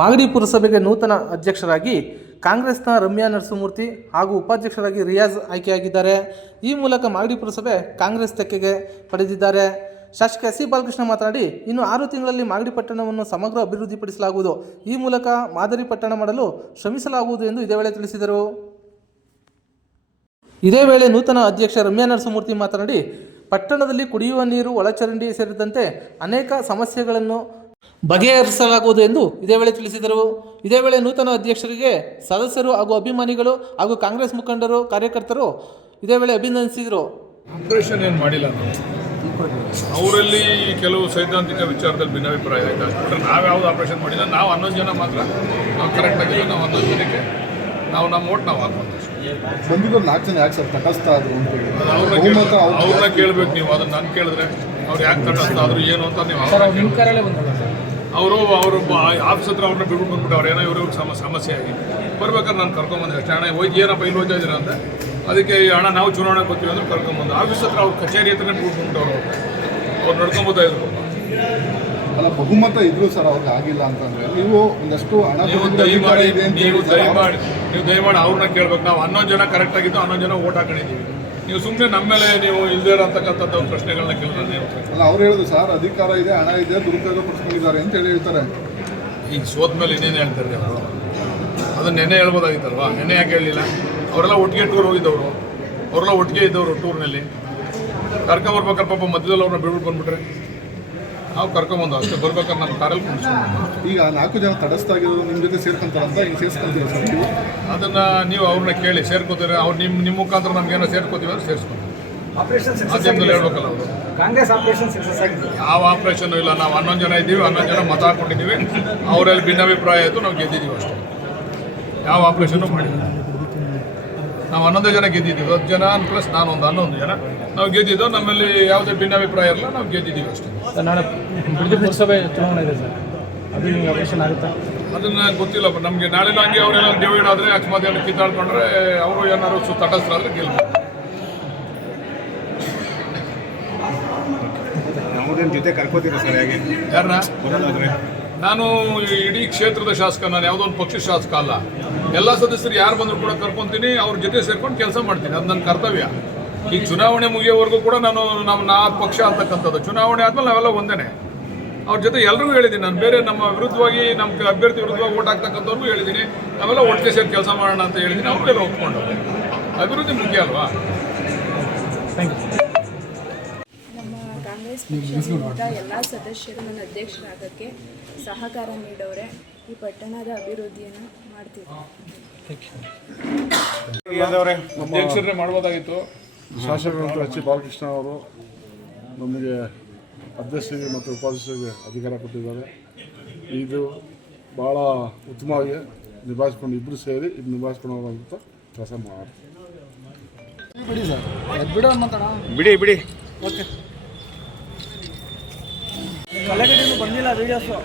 ಮಾಗಡಿ ಪುರಸಭೆಗೆ ನೂತನ ಅಧ್ಯಕ್ಷರಾಗಿ ಕಾಂಗ್ರೆಸ್ನ ರಮ್ಯಾ ನರಸಿಂಹಮೂರ್ತಿ ಹಾಗೂ ಉಪಾಧ್ಯಕ್ಷರಾಗಿ ರಿಯಾಜ್ ಆಯ್ಕೆಯಾಗಿದ್ದಾರೆ. ಈ ಮೂಲಕ ಮಾಗಡಿ ಪುರಸಭೆ ಕಾಂಗ್ರೆಸ್ ತೆಕ್ಕೆಗೆ ಪಡೆದಿದ್ದಾರೆ. ಶಾಸಕ ಎಸ್ ಸಿ ಬಾಲಕೃಷ್ಣ ಮಾತನಾಡಿ, ಇನ್ನು ಆರು ತಿಂಗಳಲ್ಲಿ ಮಾಗಡಿ ಪಟ್ಟಣವನ್ನು ಸಮಗ್ರ ಅಭಿವೃದ್ಧಿಪಡಿಸಲಾಗುವುದು. ಈ ಮೂಲಕ ಮಾದರಿ ಪಟ್ಟಣ ಮಾಡಲು ಶ್ರಮಿಸಲಾಗುವುದು ಎಂದು ಇದೇ ವೇಳೆ ತಿಳಿಸಿದರು. ಇದೇ ವೇಳೆ ನೂತನ ಅಧ್ಯಕ್ಷ ರಮ್ಯಾ ನರಸಿಂಹಮೂರ್ತಿ ಮಾತನಾಡಿ, ಪಟ್ಟಣದಲ್ಲಿ ಕುಡಿಯುವ ನೀರು, ಒಳಚರಂಡಿ ಸೇರಿದಂತೆ ಅನೇಕ ಸಮಸ್ಯೆಗಳನ್ನು ಬಗೆಹರಿಸಲಾಗುವುದು ಎಂದು ಇದೇ ವೇಳೆ ತಿಳಿಸಿದರು. ಇದೇ ವೇಳೆ ನೂತನ ಅಧ್ಯಕ್ಷರಿಗೆ ಸದಸ್ಯರು ಹಾಗೂ ಅಭಿಮಾನಿಗಳು ಹಾಗೂ ಕಾಂಗ್ರೆಸ್ ಮುಖಂಡರು ಕಾರ್ಯಕರ್ತರು ಇದೇ ವೇಳೆ ಅಭಿನಂದಿಸಿದರು. ಆಪರೇಷನ್ ಏನು ಮಾಡಿಲ್ಲ ಅವರಲ್ಲಿ ಕೆಲವು ಸೈದ್ಧಾಂತಿಕ ವಿಚಾರದಲ್ಲಿ ಭಿನ್ನಾಭಿಪ್ರಾಯ ಇದೆ ಅಷ್ಟೇ ನಾವು ಯಾವುದು ಆಪರೇಷನ್ ಮಾಡಿಲ್ಲ ನಾವು ಹನ್ನೊಂದು ಜನ ಮಾತ್ರ ನಾವು ಕರೆಕ್ಟಾಗಿ ನಾವು ಹನ್ನೊಂದು ಜನಕ್ಕೆ ನಾವು ನಮ್ಮ ಓಟ್ ನಾವು ಹಾಕೊಂಡು ಬಂದಿದ್ದು ನಾಲ್ಕು ಜನ ಯಾಕೆ ಸರ್ ತಟಸ್ಥ ಆದ್ರು ಅಂತ ಹೇಳಿ? ಅವ್ರನ್ನ ಬಹುಮತ ಅವ್ರು ಅವ್ರನ್ನ ಕೇಳ್ಬೇಕು ನೀವು ಅದನ್ನು ನಾನು ಕೇಳಿದ್ರೆ ಅವ್ರು ಯಾಕೆ ತಟಸ್ಥ ಆದ್ರು ಏನು ಅಂತ ನೀವು. ಅವರು ಅವರು ಆಫೀಸ್ ಹತ್ರ ಅವ್ರನ್ನ ಬಿಡ್ಬಿಟ್ಟು ಬಂದ್ಬಿಟ್ಟು ಅವ್ರು ಏನೋ ಇವರು ಸಮ ಸಮಸ್ಯೆ ಆಗಿ ಬರ್ಬೇಕಾದ್ರೆ ನಾನು ಕರ್ಕೊಂಬಂದೆ ಅಷ್ಟೇ ಹಣ ಹೋಗಿ ಏನಪ್ಪ ಇಲ್ಲಿ ಹೋಗ್ತಾ ಇದ್ದೀರಾ ಅಂತ. ಅದಕ್ಕೆ ಈ ಹಣ ನಾವು ಚುನಾವಣೆ ಬರ್ತೀವಿ ಅಂದ್ರೆ ಕರ್ಕೊಂಬಂದು ಆಫೀಸ್ ಹತ್ರ ಅವ್ರ ಕಚೇರಿ ಹತ್ರನೇ ಬಿಟ್ಬಿಟ್ಟು ಅವರು. ಅವ್ರು ನಡ್ಕೊಂಬೋತಾ ಇದ್ರು. ಅಲ್ಲ ಬಹುಮತ ಇದ್ರು ಸರ್ ಅವ್ರಿಗೆ ಆಗಿಲ್ಲ ಅಂತಂದ್ರೆ ನೀವು ಒಂದಷ್ಟು ಹಣ ನೀವು ದಯಮಾಡಿ ನೀವು. ದಯಮಾಡಿ ನೀವು ದಯಮಾಡಿ ಅವ್ರನ್ನ ಕೇಳ್ಬೇಕು. ನಾವು ಹನ್ನೊಂದು ಜನ ಕರೆಕ್ಟ್ ಆಗಿದ್ದು ಹನ್ನೊಂದು ಜನ ಓಟ್ ಹಾಕೊಂಡಿದ್ದೀವಿ. ನೀವು ಸುಮ್ಮನೆ ನಮ್ಮ ಮೇಲೆ ನೀವು ಇಲ್ಲದೇ ಇರತಕ್ಕಂಥದ್ದು ಪ್ರಶ್ನೆಗಳನ್ನ ಕೇಳಿದ್ರೆ ನೀವು ಅಲ್ಲ ಅವ್ರು ಹೇಳುದು ಸರ್ ಅಧಿಕಾರ ಇದೆ ಹಣ ಇದೆ ದುರುಪಯೋಗ ಪಡಿಸ್ಕೊಂಡಿದ್ದಾರೆ ಅಂತ ಹೇಳಿ ಹೇಳ್ತಾರೆ. ಈಗ ಸೋತ ಮೇಲೆ ಇನ್ನೇನು ಹೇಳ್ತಾರೆ ಅವರು? ಅದನ್ನ ನೆನೆ ಹೇಳ್ಬೋದಾಗಿತ್ತಲ್ವಾ? ನೆನೆ ಯಾಕೆ ಹೇಳಲಿಲ್ಲ ಅವರೆಲ್ಲ ಒಟ್ಟಿಗೆ ಟೂರ್ ಹೋಗಿದ್ದವರು. ಅವರೆಲ್ಲ ಒಟ್ಟಿಗೆ ಇದ್ದವರು ಟೂರ್ನಲ್ಲಿ ಕರ್ಕೊಂಬರ್ಬೇಕಾದ್ರೆ ಪಾಪ ಮಧ್ಯದಲ್ಲಿ ಅವ್ರನ್ನ ಬಿಡ್ಬಿಟ್ಟು ಬಂದ್ಬಿಟ್ರೆ. ನಾವು ಕರ್ಕೊಂಬಂದು ಅಷ್ಟೇ ಬರ್ಬೇಕಾದ್ರೆ ನಮ್ಮ ಕಾರಲ್ಲಿ ಕುಣಿಸ್ಕೊಂಡು ಈಗ ನಾಲ್ಕು ಜನ ತಡಸ್ತಾ ಇರೋದು ನಿಮ್ಮ ಜೊತೆ ಸೇರ್ಕೊಂತಾರಂತ ಈಗ ಸೇರ್ಸ್ಕೊಂತೀವಿ ಸರ್ ನೀವು? ಅದನ್ನ ನೀವು ಅವ್ರನ್ನ ಕೇಳಿ ಸೇರ್ಕೋತೀರ? ಅವ್ರು ನಿಮ್ಮ ನಿಮ್ಮ ಮುಖಾಂತರ ನಮ್ಗೆ ಏನೋ ಸೇರ್ಕೋತೀವಿ ಅಂದ್ರೆ ಸೇರಿಸ್ಕೊಂಡು ಆಪರೇಷನ್ ಸಕ್ಸಸ್ ಮಾಧ್ಯಮದಲ್ಲಿ ಹೇಳ್ಬೇಕಲ್ಲ ಅವರು. ಕಾಂಗ್ರೆಸ್ ಆಪರೇಷನ್ ಸಕ್ಸಸ್ ಆಗಿದೆ. ಯಾವ ಆಪರೇಷನ್ ಇಲ್ಲ ನಾವು ಹನ್ನೊಂದು ಜನ ಇದ್ದೀವಿ ಹನ್ನೊಂದು ಜನ ಮತ ಹಾಕೊಂಡಿದ್ದೀವಿ. ಅವರಲ್ಲಿ ಭಿನ್ನಾಭಿಪ್ರಾಯ ಆಯಿತು ನಾವು ಗೆದ್ದಿದ್ದೀವಿ ಅಷ್ಟೇ. ಯಾವ ಆಪರೇಷನ್ನು ಮಾಡಿಲ್ಲ. ನಾವು ಹನ್ನೊಂದು ಜನ ಗೆದ್ದಿದ್ದೀವಿ. ಹತ್ತು ಜನ ಪ್ಲಸ್ ನಾನೊಂದು ಹನ್ನೊಂದು ಜನ. ನಾವು ಗೆದ್ದಿದ್ದು ನಮ್ಮಲ್ಲಿ ಯಾವುದೇ ಭಿನ್ನಾಭಿಪ್ರಾಯ ಇರಲ್ಲ ನಾವು ಗೆದ್ದಿದ್ದೀವಿ ಅಷ್ಟೇ. ನಾಳೆ ಚುನಾವಣೆ ಇದೆ ಸರ್. ಅದು ನಿಮಗೆ ಆಪರೇಷನ್ ಆಗುತ್ತಾ? ಅದನ್ನ ಗೊತ್ತಿಲ್ಲಪ್ಪ ನಮಗೆ ನಾಳೆ ಹಂಗೆ ಅವರೆಲ್ಲ ಡಿವೈಡ್ ಆದರೆ ಅಕಸ್ಮಾತ್ ಏನಾದ್ರು ಕಿತ್ತಾಡ್ಕೊಂಡ್ರೆ ಅವರು ಏನಾದ್ರು ಸು ತಟಸ್ಥರಾದ್ರೆ ಗೆಲ್ಬೋದು. ಜೊತೆ ಕರ್ಕೋತೀರ ಸರ್ ಹೇಗೆ? ಯಾರನ್ನ ನಾನು ಇಡೀ ಕ್ಷೇತ್ರದ ಶಾಸಕ ನಾನು ಯಾವುದೋ ಒಂದು ಪಕ್ಷ ಶಾಸಕ ಅಲ್ಲ. ಎಲ್ಲ ಸದಸ್ಯರು ಯಾರು ಬಂದರೂ ಕೂಡ ಕರ್ಕೊಂತೀನಿ ಅವ್ರ ಜೊತೆ ಸೇರ್ಕೊಂಡು ಕೆಲಸ ಮಾಡ್ತೀನಿ. ಅದು ನನ್ನ ಕರ್ತವ್ಯ. ಈಗ ಚುನಾವಣೆ ಮುಗಿಯೋವರೆಗೂ ಕೂಡ ನಾನು ನಮ್ಮ ನಾ ಪಕ್ಷ ಅಂತಕ್ಕಂಥದ್ದು. ಚುನಾವಣೆ ಆದ್ಮೇಲೆ ನಾವೆಲ್ಲ ಒಂದೇನೆ. ಅವ್ರ ಜೊತೆ ಎಲ್ಲರಿಗೂ ಹೇಳಿದ್ದೀನಿ. ನಾನು ಬೇರೆ ನಮ್ಮ ವಿರುದ್ಧವಾಗಿ ನಮ್ಮ ಅಭ್ಯರ್ಥಿ ವಿರುದ್ಧವಾಗಿ ಓಟ್ ಹಾಕ್ತಕ್ಕಂಥವ್ರಿಗೂ ಹೇಳಿದ್ದೀನಿ. ನಾವೆಲ್ಲ ಒಟ್ಟಿಗೆ ಸೇರಿ ಕೆಲಸ ಮಾಡೋಣ ಅಂತ ಹೇಳಿದ್ದೀನಿ. ಅವ್ರಿಗೆಲ್ಲ ಒಪ್ಕೊಂಡು ಅಭಿವೃದ್ಧಿ ಮುಖ್ಯ ಅಲ್ವಾ? ಥ್ಯಾಂಕ್ ಯು ನಮ್ಮ ಕಾಂಗ್ರೆಸ್ ಪಕ್ಷದಿಂದ ಎಲ್ಲ ಸದಸ್ಯರು ನನ್ನ ಅಧ್ಯಕ್ಷರಾಗಕ್ಕೆ ಸಹಕಾರ ನೀಡೋರೆ ಈ ಪಟ್ಟಣದ ಅಭಿವೃದ್ಧಿಯನ್ನು ಮಾಡ್ತೀವಿ ಅಧ್ಯಕ್ಷರೇ ಮಾಡ್ಬೋದಾಗಿತ್ತು. ಶಾಸಕರಂತ ಎಚ್ ಬಾಲಕೃಷ್ಣ ಅವರು ನಮಗೆ ಅಧ್ಯಕ್ಷರಿಗೆ ಮತ್ತು ಉಪಾಧ್ಯಕ್ಷರಿಗೆ ಅಧಿಕಾರ ಕೊಟ್ಟಿದ್ದಾರೆ. ಇದು ಭಾಳ ಉತ್ತಮವಾಗಿ ನಿಭಾಯಿಸ್ಕೊಂಡು ಇಬ್ಬರು ಸೇರಿ ಇದು ನಿಭಾಯಿಸ್ಕೊಂಡು ಹೋಗುವಂಥ ಕೆಲಸ ಮಾಡ್ತೀವಿ ಬಿಡಿ ಬಿಡಿ ಓಕೆ. ಕಲೆಗಡಿನೂ ಬಂದಿಲ್ಲ ವೀಡಿಯೋಸು